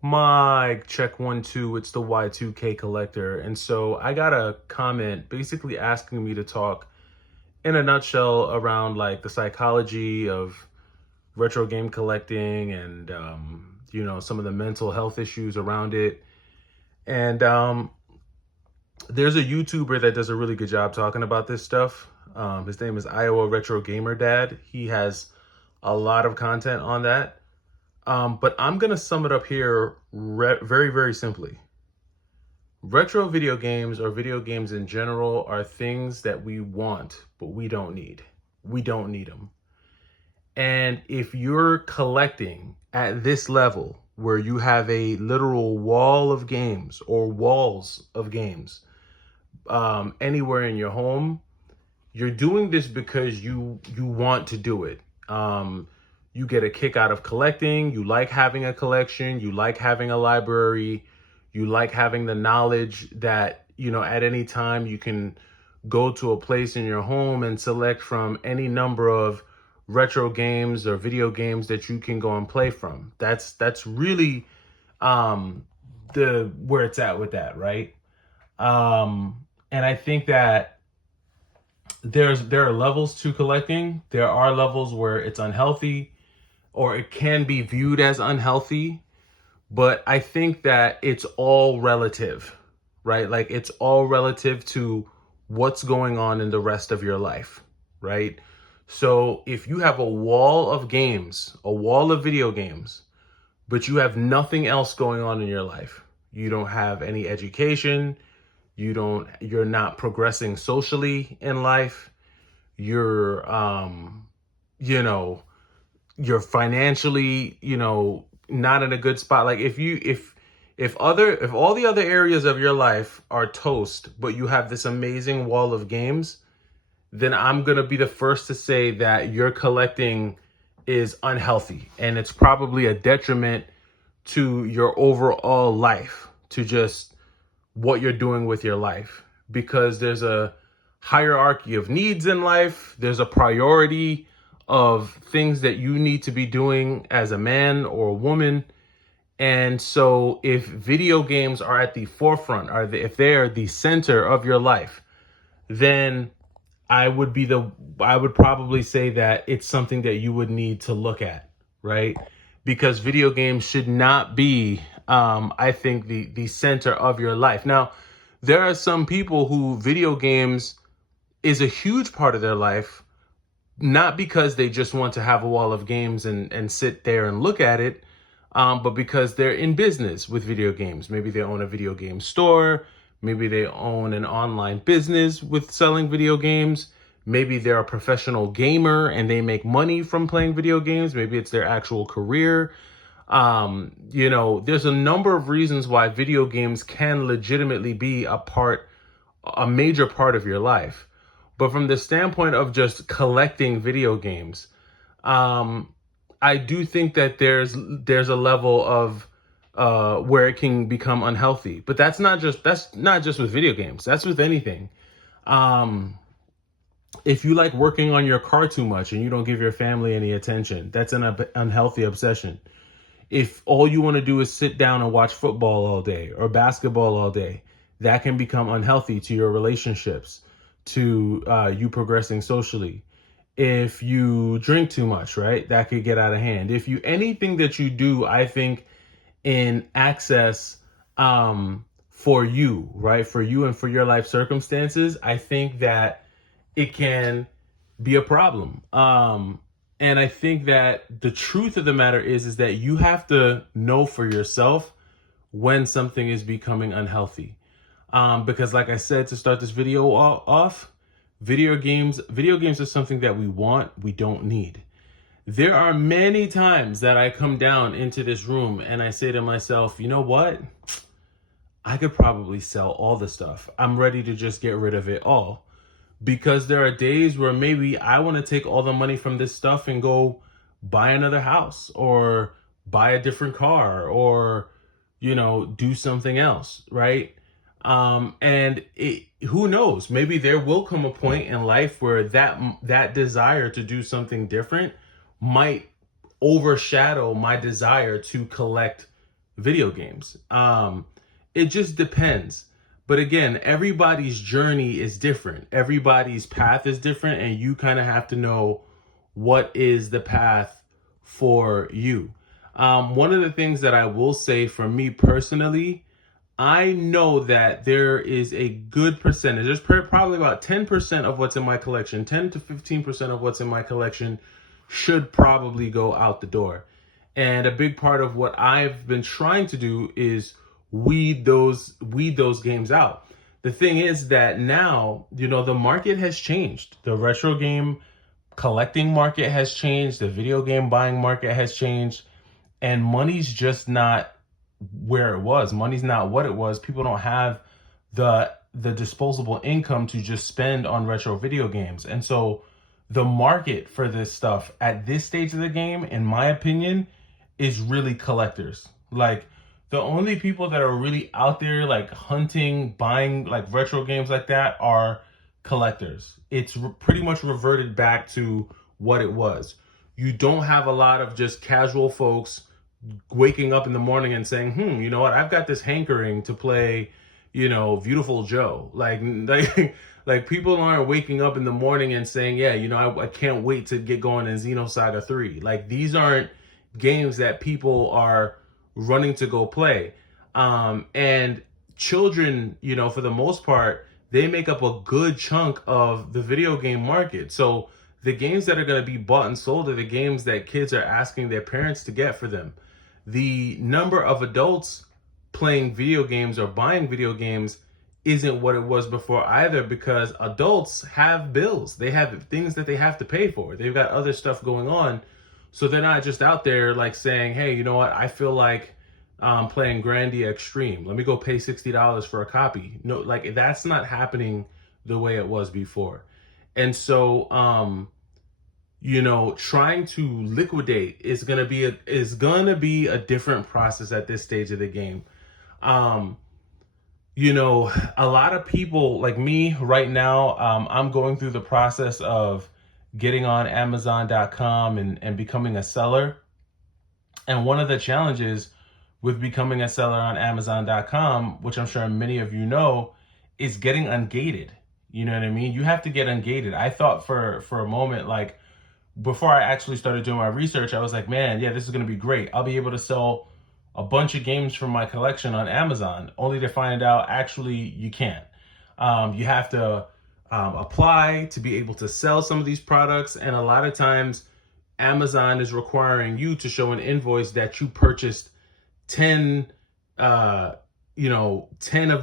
Mike, check 1 2. It's the Y2K collector. And so I got a comment basically asking me to talk in a nutshell around like the psychology of retro game collecting and, some of the mental health issues around it. And there's a YouTuber that does a really good job talking about this stuff. His name is Iowa Retro Gamer Dad. He has a lot of content on that. But I'm going to sum it up here very, very simply. Retro video games or video games in general are things that we want, but we don't need. We don't need them. And if you're collecting at this level where you have a literal wall of games or walls of games anywhere in your home, you're doing this because you want to do it. You get a kick out of collecting. You like having a collection. You like having a library. You like having the knowledge that, at any time you can go to a place in your home and select from any number of retro games or video games that you can go and play from. That's really the where it's at with that, right? And I think that there are levels to collecting. There are levels where it's unhealthy or it can be viewed as unhealthy, but I think that it's all relative, right? Like it's all relative to what's going on in the rest of your life, right? So if you have a wall of games, a wall of video games, but you have nothing else going on in your life, you don't have any education, you're not progressing socially in life, you're you know you're financially, not in a good spot. Like if all the other areas of your life are toast, but you have this amazing wall of games, then I'm going to be the first to say that your collecting is unhealthy and it's probably a detriment to your overall life, to just what you're doing with your life, because there's a hierarchy of needs in life. There's a priority of things that you need to be doing as a man or a woman. And so if video games are at the forefront, if they are the center of your life, then I would probably say that it's something that you would need to look at, right? Because video games should not be, I think, the center of your life. Now, there are some people who video games is a huge part of their life, not because they just want to have a wall of games and sit there and look at it, but because they're in business with video games. Maybe they own a video game store. Maybe they own an online business with selling video games. Maybe they're a professional gamer and they make money from playing video games. Maybe it's their actual career. There's a number of reasons why video games can legitimately be a major part of your life. But from the standpoint of just collecting video games, I do think that there's a level of where it can become unhealthy. But that's not just with video games. That's with anything. If you like working on your car too much and you don't give your family any attention, that's an unhealthy obsession. If all you want to do is sit down and watch football all day or basketball all day, that can become unhealthy to your relationships, to you progressing socially. If you drink too much, right, that could get out of hand. If you anything that you do, I think, in access for you, right, for you and for your life circumstances, I think that it can be a problem. And I think that the truth of the matter is that you have to know for yourself when something is becoming unhealthy. Because like I said, to start this video off, video games are something that we want, we don't need. There are many times that I come down into this room and I say to myself, you know what? I could probably sell all the stuff. I'm ready to just get rid of it all. Because there are days where maybe I want to take all the money from this stuff and go buy another house or buy a different car or, do something else, right? Who knows? Maybe there will come a point in life where that desire to do something different might overshadow my desire to collect video games. It just depends. But again, everybody's journey is different. Everybody's path is different, and you kind of have to know what is the path for you. One of the things that I will say for me personally, I know that there is a good percentage. There's probably about 10% of what's in my collection, 10 to 15% of what's in my collection should probably go out the door. And a big part of what I've been trying to do is weed those games out. The thing is that now, the market has changed. The retro game collecting market has changed. The video game buying market has changed. And money's just not where it was. Money's not what it was. People don't have the disposable income to just spend on retro video games. And so the market for this stuff at this stage of the game, in my opinion, is really collectors. Like, the only people that are really out there like hunting, buying like retro games like that are collectors. It's pretty much reverted back to what it was. You don't have a lot of just casual folks waking up in the morning and saying, you know what, I've got this hankering to play, Beautiful Joe. Like people aren't waking up in the morning and saying, yeah, I can't wait to get going in Xenosaga 3. Like, these aren't games that people are running to go play. And children, for the most part, they make up a good chunk of the video game market. So the games that are going to be bought and sold are the games that kids are asking their parents to get for them. The number of adults playing video games or buying video games isn't what it was before either, because adults have bills. They have things that they have to pay for. They've got other stuff going on. So they're not just out there like saying, hey, you know what, I feel like playing Grandia Extreme. Let me go pay $60 for a copy. No, like, that's not happening the way it was before. And so, trying to liquidate is gonna be a different process at this stage of the game. A lot of people like me right now, I'm going through the process of getting on Amazon.com and becoming a seller. And one of the challenges with becoming a seller on Amazon.com, which I'm sure many of you know, is getting ungated. You know what I mean? You have to get ungated. I thought for a moment, like, before I actually started doing my research, I was like, man, yeah, this is going to be great. I'll be able to sell a bunch of games from my collection on Amazon, only to find out actually you can't. You have to apply to be able to sell some of these products. And a lot of times Amazon is requiring you to show an invoice that you purchased 10 of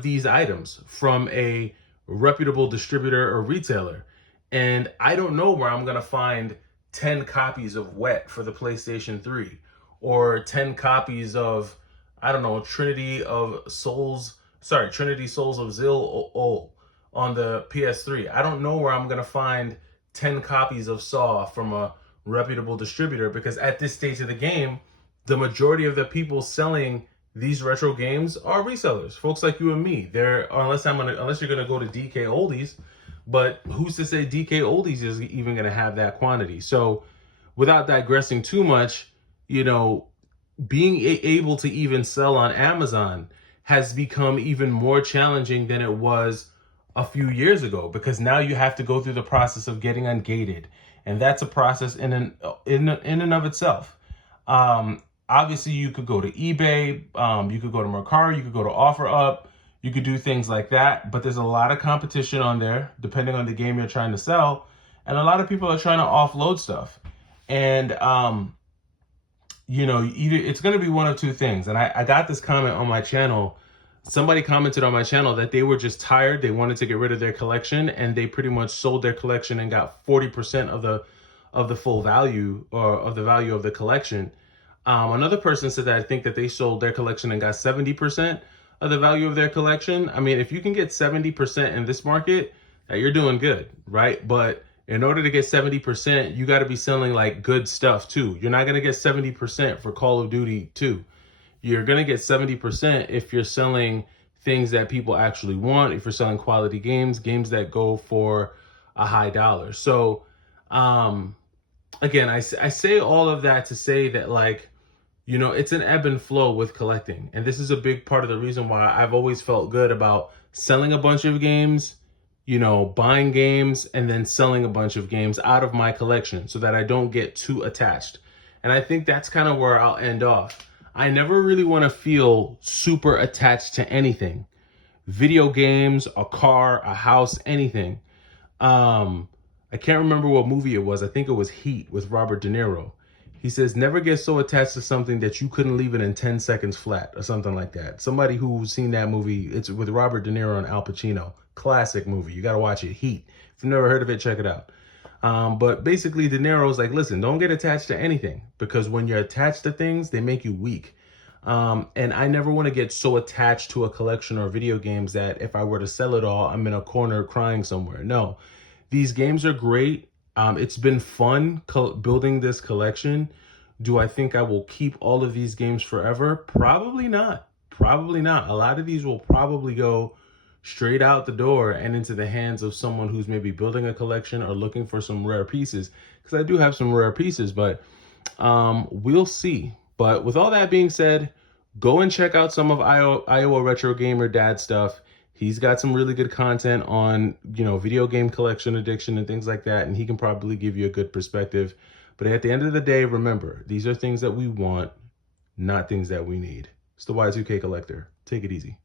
these items from a reputable distributor or retailer. And I don't know where I'm going to find 10 copies of Wet for the PlayStation 3, or 10 copies of, I don't know, Trinity Souls of Zil on the PS3. I don't know where I'm going to find 10 copies of Saw from a reputable distributor, because at this stage of the game, the majority of the people selling these retro games are resellers, folks like you and me. Unless you're gonna go to DK Oldies, but who's to say DK Oldies is even gonna have that quantity? So, without digressing too much, being able to even sell on Amazon has become even more challenging than it was a few years ago, because now you have to go through the process of getting ungated, and that's a process in and of itself. Obviously, you could go to eBay, you could go to Mercari, you could go to OfferUp, you could do things like that. But there's a lot of competition on there, depending on the game you're trying to sell. And a lot of people are trying to offload stuff. And, either it's going to be one of two things. And I got this comment on my channel. Somebody commented on my channel that they were just tired. They wanted to get rid of their collection, and they pretty much sold their collection and got 40% of the full value, or of the value of the collection. Another person said that I think that they sold their collection and got 70% of the value of their collection. I mean, if you can get 70% in this market, you're doing good, right? But in order to get 70%, you got to be selling like good stuff too. You're not going to get 70% for Call of Duty 2. You're going to get 70% if you're selling things that people actually want, if you're selling quality games that go for a high dollar. So, again, I say all of that to say that, like, You know, it's an ebb and flow with collecting. And this is a big part of the reason why I've always felt good about selling a bunch of games, you know, buying games and then selling a bunch of games out of my collection so that I don't get too attached. And I think that's kind of where I'll end off. I never really want to feel super attached to anything. Video games, a car, a house, anything. I can't remember what movie it was. I think it was Heat with Robert De Niro. He says, never get so attached to something that you couldn't leave it in 10 seconds flat or something like that. Somebody who's seen that movie, it's with Robert De Niro and Al Pacino. Classic movie. You got to watch it. Heat. If you've never heard of it, check it out. But basically, De Niro's like, listen, don't get attached to anything because when you're attached to things, they make you weak. And I never want to get so attached to a collection or video games that if I were to sell it all, I'm in a corner crying somewhere. No, these games are great. It's been fun building this collection. Do I think I will keep all of these games forever? Probably not. Probably not. A lot of these will probably go straight out the door and into the hands of someone who's maybe building a collection or looking for some rare pieces. Because I do have some rare pieces, but we'll see. But with all that being said, go and check out some of Iowa Retro Gamer Dad stuff. He's got some really good content on, you know, video game collection addiction and things like that, and he can probably give you a good perspective. But at the end of the day, remember, these are things that we want, not things that we need. It's the Y2K Collector. Take it easy.